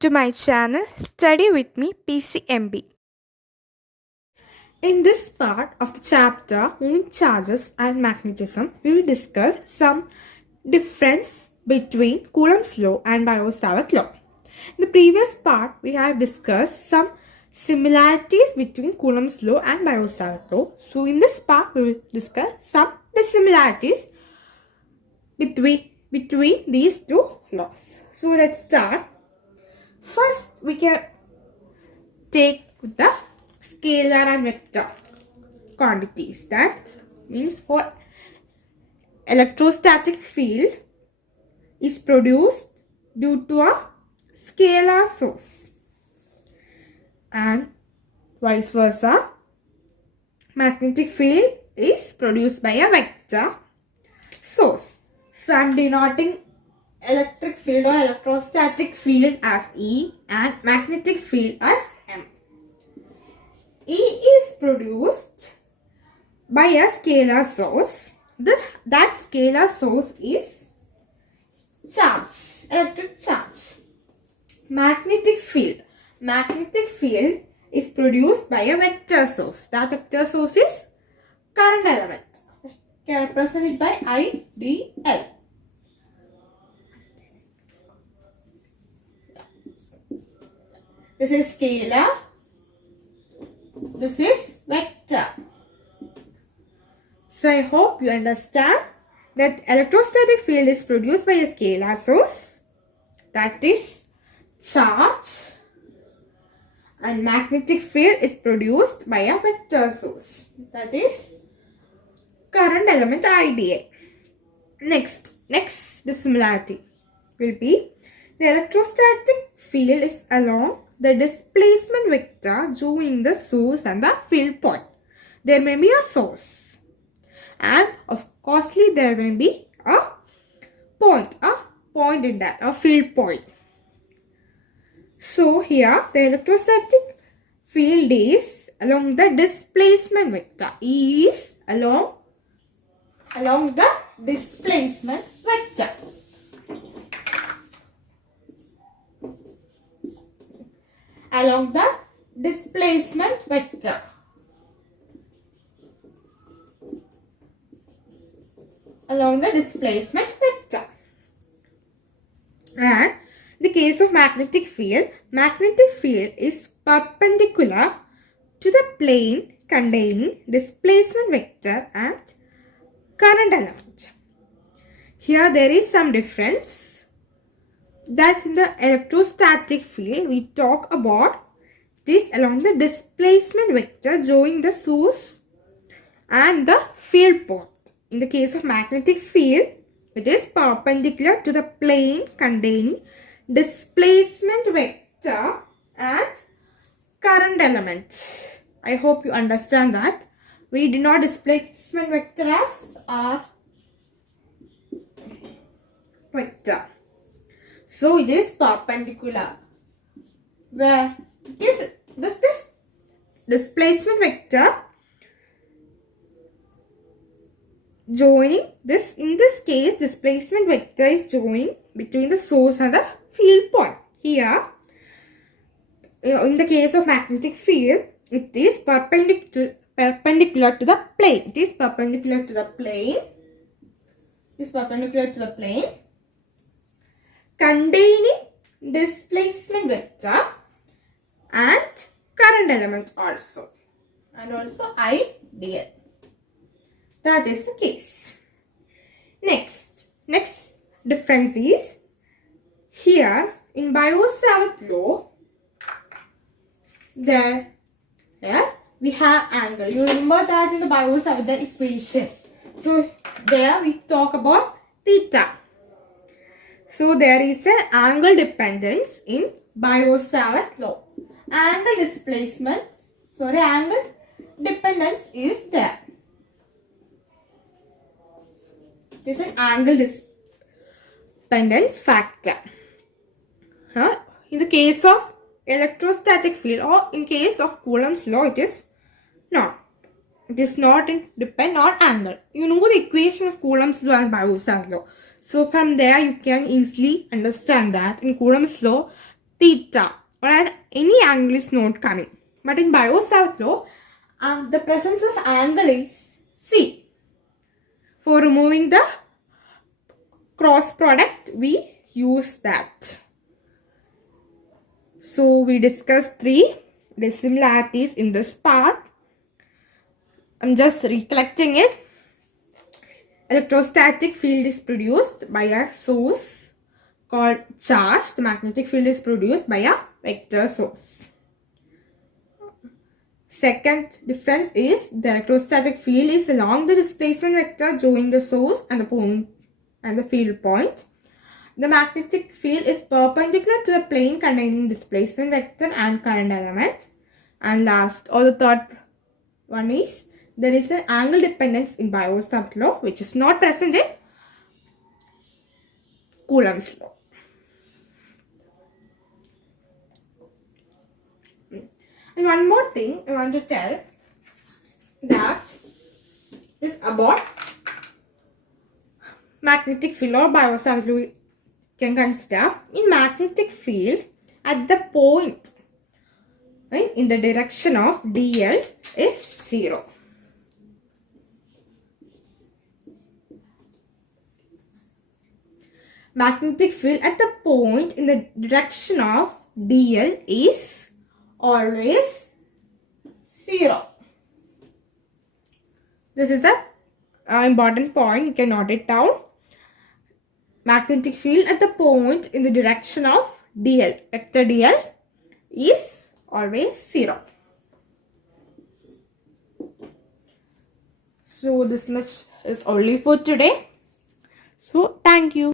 to my channel Study with me PCMB. In this part of the chapter moving charges and magnetism, we will discuss some difference between Coulomb's law and Biot-Savart law. In the previous part, we have discussed some similarities between Coulomb's law and Biot-Savart law. So in this part, we will discuss some dissimilarities between these two laws. So let's start. First, we can take the scalar and vector quantities. That means for electrostatic field is produced due to a scalar source, and vice versa, magnetic field is produced by a vector source. So I am denoting electric field or electrostatic field as E and magnetic field as M. E is produced by a scalar source. That scalar source is charge, electric charge. Magnetic field is produced by a vector source. That vector source is current element. Can represent it by IDL. This is scalar. This is vector. So I hope you understand that electrostatic field is produced by a scalar source, that is charge, and magnetic field is produced by a vector source, that is current element IDA. Next dissimilarity will be the electrostatic field is along the displacement vector joining the source and the field point. There may be a source, and of course there may be a point in that, a field point. So here the electrostatic field is along the displacement vector. E is along the displacement vector. Along the displacement vector. Along the displacement vector. And in the case of magnetic field is perpendicular to the plane containing displacement vector and current element. Here there is some difference. That in the electrostatic field, we talk about this along the displacement vector joining the source and the field point. In the case of magnetic field, it is perpendicular to the plane containing displacement vector and current element. I hope you understand that. We denote displacement vector as R vector. So it is perpendicular. Where this displacement vector joining this, in this case displacement vector is joining between the source and the field point. Here in the case of magnetic field, it is perpendicular to the plane. It is perpendicular to the plane. It is perpendicular to the plane containing displacement vector and current element also, and also IDL. That is the case. Next difference is here in Biot-Savart law, there we have angle. You remember that in the Biot-Savart the equation. So there we talk about theta. So there is an angle dependence in Biot-Savart law. Angle dependence is there. It is an angle dependence factor. In the case of electrostatic field or in case of Coulomb's law, it is not. It is not depend on angle. You know the equation of Coulomb's law and Biot-Savart law. So from there you can easily understand that in Coulomb's law, theta or at any angle is not coming. But in Biot-Savart law, the presence of angle is C. For removing the cross product, we use that. So we discussed 3 dissimilarities in this part. I'm just recollecting it. Electrostatic field is produced by a source called charge. The magnetic field is produced by a vector source. Second difference is the electrostatic field is along the displacement vector joining the source and the point and the field point. The magnetic field is perpendicular to the plane containing displacement vector and current element. And last or the third one is there is an angle dependence in Biot-Savart law which is not present in Coulomb's law. And one more thing I want to tell that is about magnetic field or Biot-Savart law. We can consider in magnetic field at the point right, in the direction of dl is 0. Magnetic field at the point in the direction of dl is always 0. This is a important point. You can note it down. Magnetic field at the point in the direction of dl, vector dl, is always 0. So this much is only for today. So thank you.